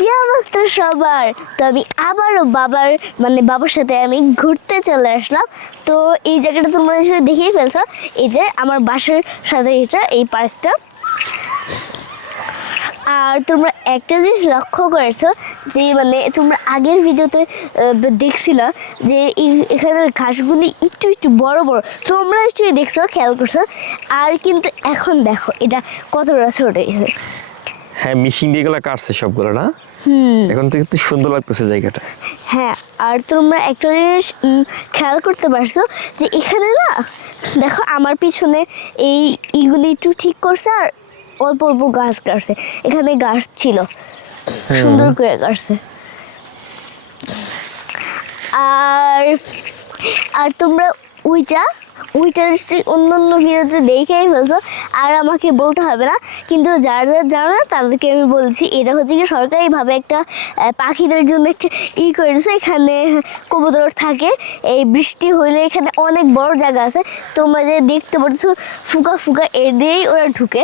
কি অবস্থা সবার? তো আমি আবারও বাবার মানে বাবার সাথে আমি ঘুরতে চলে আসলাম। তো এই জায়গাটা তোমরা নিশ্চয়ই দেখেই ফেলছো। এই যে আমার বাসার সাথে এটা, এই পার্কটা। আর তোমরা একটা জিনিস লক্ষ্য করেছ, যে মানে তোমরা আগের ভিডিওতে দেখছিলা যে এখানের ঘাসগুলি একটু একটু বড় বড়। তোমরা নিশ্চয়ই দেখছ, খেয়াল করছ। আর কিন্তু এখন দেখো, এটা কতটা ছোট হয়েছে হ্যাঁ মিশিং দিয়ে গুলো কাটছে সবগুলো না? হুম। এখন তো সুন্দর লাগতেছে জায়গাটা। হ্যাঁ আর তোমরা একটা জিনিস খেয়াল করতে পারছ যে এখানে না দেখো আমার পিছনে এই ইগুলি একটু ঠিক করছে আর অল্প অল্প গাছ কাটছে। এখানে গাছ ছিল সুন্দর করে কাটছে। আর আর তোমরা উইটা উইটা নিশ্চয়ই অন্য অন্য ভিডিওতে দেখেই ফেলছো আর আমাকে বলতে হবে না। কিন্তু যারা যারা জানো না তাদেরকে আমি বলছি এটা হচ্ছে কি সরকারিভাবে একটা পাখিদের জন্য একটা ই করেছে এখানে কবুতর থাকে এই বৃষ্টি হইলে এখানে অনেক বড় জায়গা আছে। তোমরা যে দেখতে পাচ্ছ ফুকা ফুকা এর দিয়েই ওরা ঢুকে।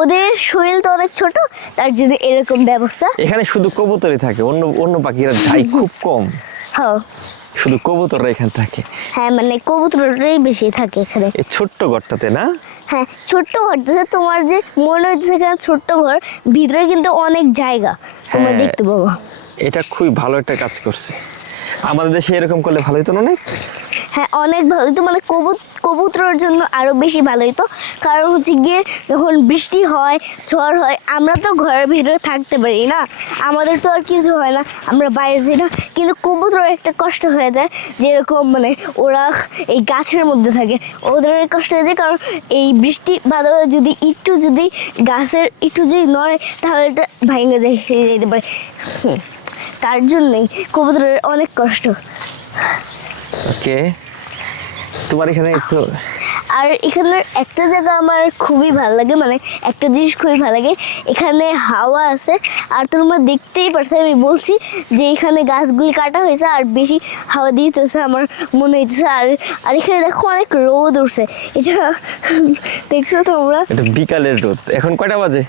ওদের শরীর তো অনেক ছোট তার জন্য এরকম ব্যবস্থা। এখানে শুধু কবুতরই থাকে অন্য অন্য পাখিরা যাই খুব কম। হ্যাঁ। শুধু কবুতররা এখানে থাকে? হ্যাঁ মানে কবুতরটাই বেশি থাকে এখানে। এই ছোট্ট ঘরটাতে না? হ্যাঁ ছোট্ট ঘরটাতে তোমার যে মনে হচ্ছে এখানে ছোট্ট ঘর ভিতরে কিন্তু অনেক জায়গা। তোমরা হ্যাঁ। দেখতে পাবো। এটা খুবই ভালো একটা কাজ করছে। আমাদের দেশে এরকম করলে ভালো হতো অনেক? হ্যাঁ অনেক ভালো হতো মানে কবুত, কবুতরের জন্য আরও বেশি ভালো হতো কারণ হচ্ছে গিয়ে যখন বৃষ্টি হয়, ঝড় হয়, আমরা তো ঘরের ভিতরে থাকতে পারি না। আমাদের তো আর কিছু হয় না, আমরা বাইরে যাই না। কিন্তু কবুতরের একটা কষ্ট হয়ে যায়, যেরকম মানে ওরা এই গাছের মধ্যে থাকে, ওদের কষ্ট হয়ে যায়। কারণ এই বৃষ্টি বাদলে যদি একটু যদি গাছের একটু যদি নড়ে, তাহলে এটা ভেঙে যায় যেতে পারে। তার জন্যই কবুতরের অনেক কষ্ট। ওকে তোমার এখানে একটু আর এখানের একটা জায়গা আমার খুবই ভালো লাগে মানে একটা জিনিস খুবই ভালো লাগে এখানে হাওয়া আছে আর তোমরা দেখতেই পারছ আমি বলছি যে এখানে গাছগুলি কাটা হয়েছে আর বেশি হাওয়া দিতেছে আমার মনে হচ্ছে আর আর এখানে দেখো অনেক রোদ উঠছে এটা দেখছ তোমরা? এটা বিকালের রোদ এখন কয়টা বাজে?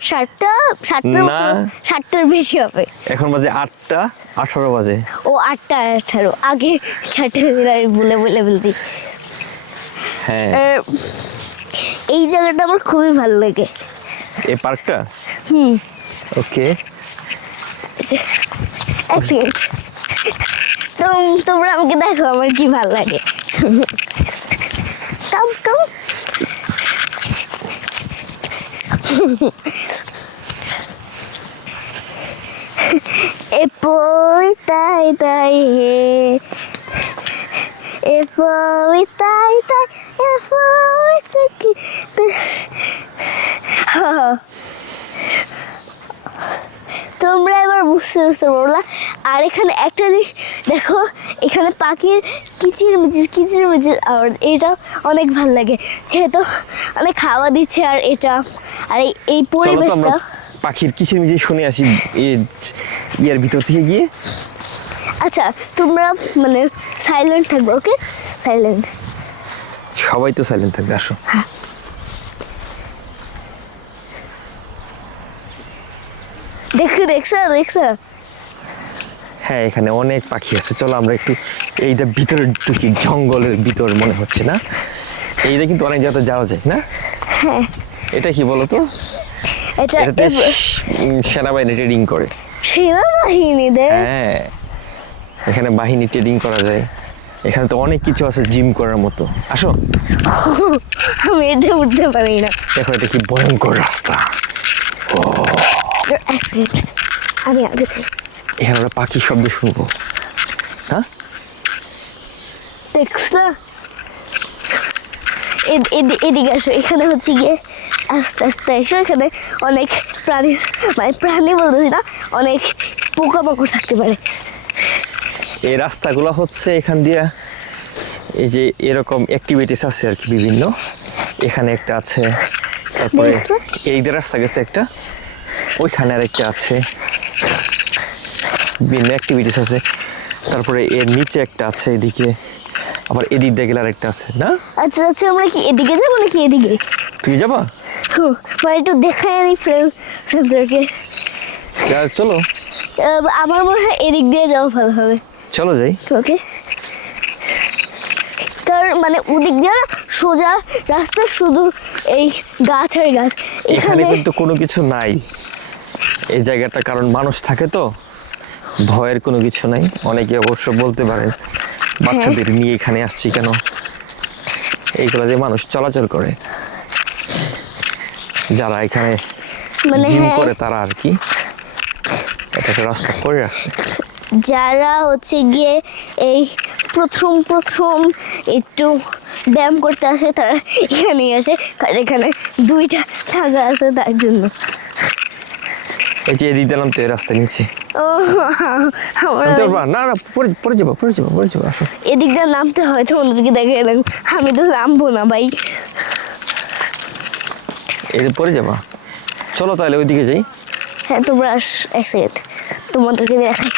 সাতটা সাতটার মতো সাতটার বেশি হবে। এখন বাজে আটটা আঠারো বাজে। ও আটটা আঠারো আগে চারটে আমি বলে বলে বলছি। হ্যাঁ। এই জায়গাটা আমার খুবই ভালো লাগে। এই পার্কটা? হুম। ওকে। আচ্ছা, তোমরা আমাকে দেখো আমার কি ভালো লাগে। কাম কাম। এ পই তাই তাই হে। এ পই তাই তাই তোমরা এবার বুঝতে বুঝতে পারলা আর এখানে একটা জিনিস দেখো এখানে পাখির কিচির মিচির কিচির মিচির আওয়াজ এটা অনেক ভালো লাগে। যেহেতু অনেক খাওয়া দিচ্ছে আর এটা আর এই পরিবেশটা পাখির কিচির মিচির শুনে আসি ইয়ার ভিতর থেকে গিয়ে। আচ্ছা তোমরা মানে সাইলেন্ট থাকবে ওকে সাইলেন্ট সবাই তো সাইলেন্ট থাকবে আসো। দেখো দেখছ দেখছ? হ্যাঁ এখানে অনেক পাখি আছে। চলো আমরা একটু এইটা ভিতরের ঢুকি জঙ্গলের ভিতর মনে হচ্ছে না? এইটা কিন্তু অনেক জায়গাতে যাওয়া যায় না? হ্যাঁ। এটা কি বলতো এটা এটাতে উম, সেনাবাহিনী ট্রেডিং করে। সেনাবাহিনীদের? হ্যাঁ। এখানে বাহিনী ট্রেডিং করা যায়। এখানে তো অনেক কিছু আছে জিম করার মতো। আসো। আমি এটা উঠতে পারি না। দেখো এটা কি ভয়ঙ্কর রাস্তা। সেকেন্ড আমি আগে যাই। এখানে আমরা পাখির শব্দ শুনব। হ্যাঁ? দেখছ এদি- এদিকে আসো। এখানে হচ্ছে গিয়ে আস্তে আস্তে এসো। এখানে অনেক প্রাণী মানে প্রাণী বলতেছি না অনেক পোকামাকড় থাকতে পারে। এই রাস্তাগুলো হচ্ছে এখান দিয়ে এই যে এরকম অ্যাক্টিভিটিস আছে আর কি বিভিন্ন। এখানে একটা আছে তারপরে। এই যে রাস্তা গেছে একটা ওইখানে আর একটা আছে। বিভিন্ন অ্যাক্টিভিটিস আছে। তারপরে এর নিচে একটা আছে এদিকে। আবার এদিক দিয়ে গেলে আরেকটা আছে না? আচ্ছা আচ্ছা আমরা কি এদিকে যাব নাকি এদিকে? তুই যাবা? হুম, মানে একটু দেখাই আমি ফ্রেন্ডদেরকে চলো। আমার মনে হয় এদিক দিয়ে যাওয়া ভালো হবে। চলো যাই। ওকে কারণ মানে ওদিক দিয়ে সোজা রাস্তা শুধু এই গাছ আর গাছ। এখানে কিন্তু কোনো কিছু নাই। এই জায়গাটা কারণ মানুষ থাকে তো। ভয়ের কোনো কিছু নাই। অনেকে অবশ্য বলতে পারে বাচ্চাদের নিয়ে এখানে আসছি কেন? এইগুলো দিয়ে মানুষ চলাচল করে। যারা এখানে মানে জিম হ্যাঁ। করে তারা আর কি। এটাকে রাস্তা করে আসছে যারা হচ্ছে গিয়ে এই প্রথম প্রথম একটু ব্যায়াম করতে আসে তারা এখানেই আসে। কারণ এখানে দুইটা ছাগা আছে তার জন্য। এই যে এদিক দিলাম তো এই রাস্তায় নিচে। না না পরে পরে যাব পরে যাব পরে যাব আসো। এদিক দিয়ে নামতে হয় দেখে এলাম আমি তো নামবো না ভাই। পরে যাবা। চলো তাহলে ওইদিকে যাই। হ্যাঁ তোমরা আস এক সেকেন্ড তোমাদেরকে দেখাই।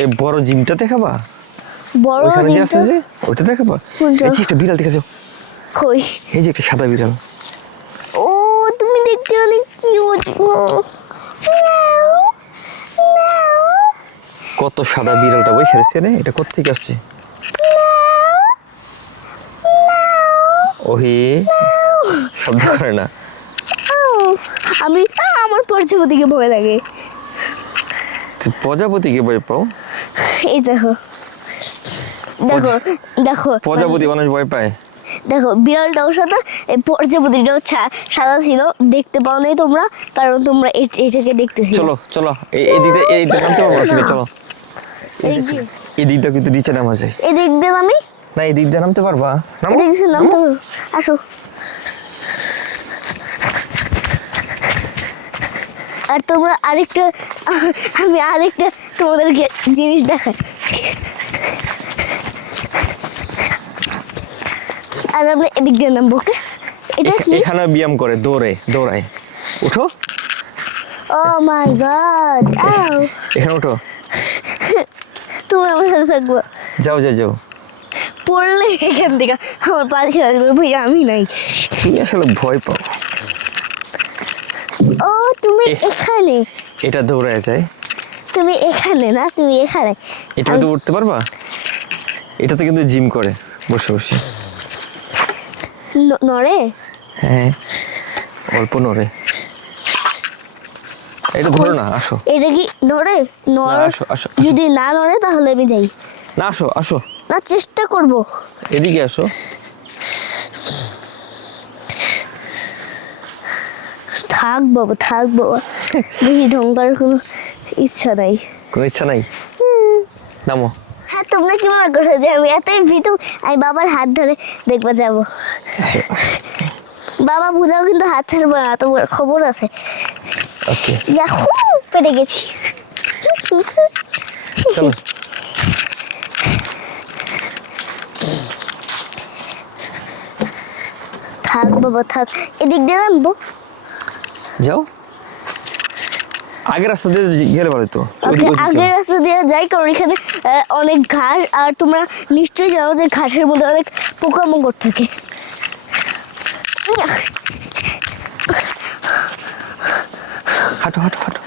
এই বড় জিমটা দেখাবা? বড় যে আছে যে? ওইটা দেখাবা? এই যে একটা বিড়াল দেখেছ? কই? এই যে একটা সাদা বিড়াল। ও তুমি দেখতে অনেক কিউট কত সাদা বিড়ালটা বসে রয়েছে রে এটা কোথেকে আসছে? ওহে শব্দ করে না। আমি আমার প্রজাপতিকে ভয় লাগে। প্রজাপতিকে ভয় পাও। এই দেখো। দেখো দেখো। প্রজাপতি মানুষ ভয় পায়। দেখো বিড়ালটাও সাদা এই প্রজাপতিটাও ছা- সাদা ছিল। দেখতে পাও নাই তোমরা কারণ তোমরা এটাকে দেখতেছি চলো চলো এই এই নামতে পারব তুমি চলো। দিকটা কিন্তু নিচে নামা যায়। এদিক দিয়ে আমি না এই দিক দিয়ে নামতে পারবা। নামো এদিক দিয়ে নামতে পারব। আসো। আর তোমরা আরেকটা আমি আরেকটা তোমাদেরকে জিনিস দেখাই। আর আমরা এদিক দিয়ে নামবো ওকে? এটা কি? এখানে ব্যায়াম করে দৌড়ে দৌড়ায়। উঠো। ও মাই গড আও। এখানে উঠো। তুমি আমার সাথে থাকব। যাও যাও যাও। পড়লে এখান থেকে আমার পাশে আসবে ভাই আমি নাই। তুমি আসলে ভয় পাও। তুমি এখানে। এটা দৌড়ায় যায়। তুমি এখানে না তুমি এখানে। এটা তো উঠতে পারবা? এটাতে কিন্তু জিম করে বসে বসে। নড়ে? হ্যাঁ অল্প নড়ে। এটা ধরো না আসো। এটা কি নড়ে? নড়। যদি না নড়ে তাহলে আমি যাই। না আসো আসো। না চেষ্টা করব। এদিকে আসো। থাক বাবা থাক বাবা। বেশি ঢঙ্কার কোনো ইচ্ছা নাই। কোনো ইচ্ছা নাই? নামো। হ্যাঁ তোমরা কি মনে করছ যে আমি এতই ভীতু? আমি বাবার হাত ধরে দেখবা যাব। বাবা বুঝাও কিন্তু হাত ছাড়বো না তোমার খবর আছে। ওকে। ইয়াহু পেরে গেছি। চলো। থাক বাবা থাক। এদিক দিয়ে নামবো? যাও। আগের রাস্তা দিয়ে গেলে ভালো তো। আগের রাস্তা দিয়ে যাই কারণ এখানে অনেক ঘাস আর তোমরা নিশ্চয়ই জানো যে ঘাসের মধ্যে অনেক পোকামাকড় থাকে। হাঁটো হাঁটো হাঁটো।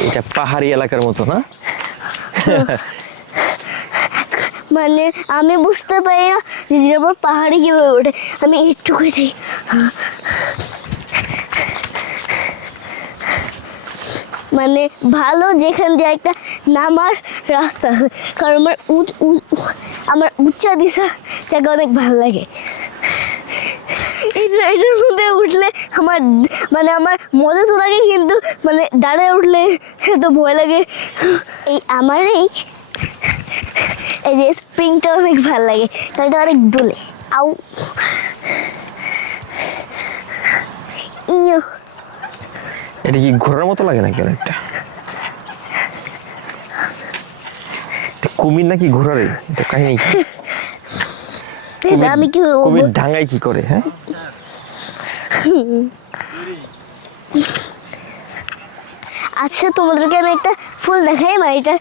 এটা পাহাড়ি এলাকার মতো না? মানে আমি বুঝতে পারি না যে আমার পাহাড়ে কীভাবে ওঠে। আমি একটু করে যাই মানে ভালো যেখান দিয়ে একটা নামার রাস্তা আছে। কারণ আমার উঁচ আমার উচ্চা দিশা জায়গা অনেক ভালো লাগে। এটা এটার মধ্যে উঠলে আমার মানে আমার মজা তো লাগে কিন্তু মানে দাঁড়ায় উঠলে এত ভয় লাগে। এই আমার এই এই যে স্প্রিংটা অনেক ভালো লাগে। কারণ অনেক দুলে। আউ। এটা কি ঘোরার মতো লাগে নাকি অনেকটা? কুমির নাকি ঘোরারে এটা কাহিনী? আমি কি কুমির ডাঙ্গায় কি করে হ্যাঁ? আচ্ছা তোমাদেরকে আমি একটা ফুল দেখাই মানে এটার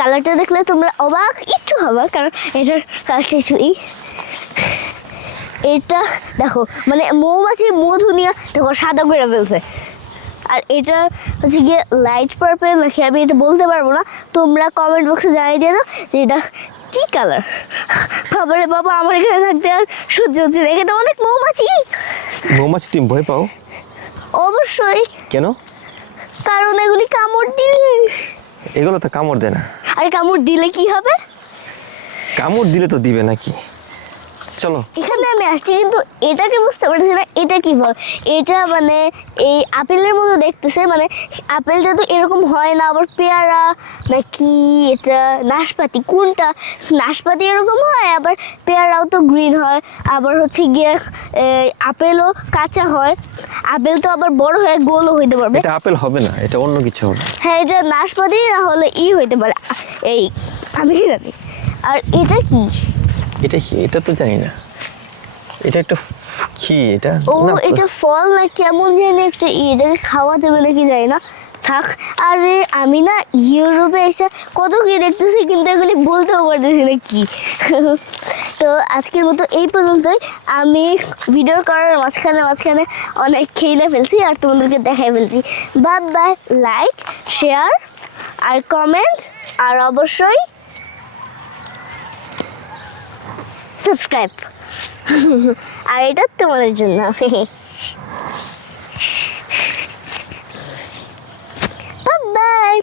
কালারটা দেখলে তোমরা অবাক একটু হবা কারণ এটার কালারটা এই এটা দেখো মানে মৌমাছি মধু নিয়ে দেখো সাদা করে ফেলছে। আর এটা হচ্ছে গিয়ে লাইট পার্পেল নাকি আমি এটা বলতে পারব না তোমরা কমেন্ট বক্সে জানিয়ে দিয়ে দাও যে এটা কী কালার বাবারে বাবা আমার এখানে থাকতে আর সহ্য হচ্ছে না এখানে অনেক মৌমাছি। মৌমাছি তুমি ভয় পাও? অবশ্যই। কেন? কারণ এগুলি কামড় দিলে। এগুলো তো কামড় দেয় না। আর কামড় দিলে কি হবে? কামড় দিলে তো দিবে নাকি? চলো। এখানে আমি আসছি কিন্তু এটাকে বুঝতে পারছি না এটা কি ফল এটা মানে এই আপেলের মতো দেখতেছে মানে আপেলটা তো এরকম হয় না আবার পেয়ারা না কি এটা নাশপাতি কোনটা? নাশপাতি এরকম হয় আবার পেয়ারাও তো গ্রিন হয় আবার হচ্ছে গিয়ে এই, আপেলও কাঁচা হয়। আপেল তো আবার বড় হয়ে গোলও হইতে পারবে। এটা আপেল হবে না এটা অন্য কিছু হবে। হ্যাঁ এটা নাশপাতি না হলে ই হইতে পারে। এই আমি কি জানি? আর এটা কি? এটা কি? এটা তো জানি না। এটা একটা কি এটা? ও এটা ফল না কেমন জানি একটা ই এটাকে খাওয়া যাবে নাকি জানি না। থাক আরে আমি না ইউরোপে এসে কত কি দেখতেছি কিন্তু এগুলি বলতেও পারতেছি না কি। তো আজকের মতো এই পর্যন্তই। আমি ভিডিও করার মাঝখানে মাঝখানে অনেক খেলে ফেলছি আর তোমাদেরকে দেখাই ফেলছি। বাই বাই লাইক শেয়ার আর কমেন্ট আর অবশ্যই সাবস্ক্রাইব। আর এটা তোমাদের জন্য। বাই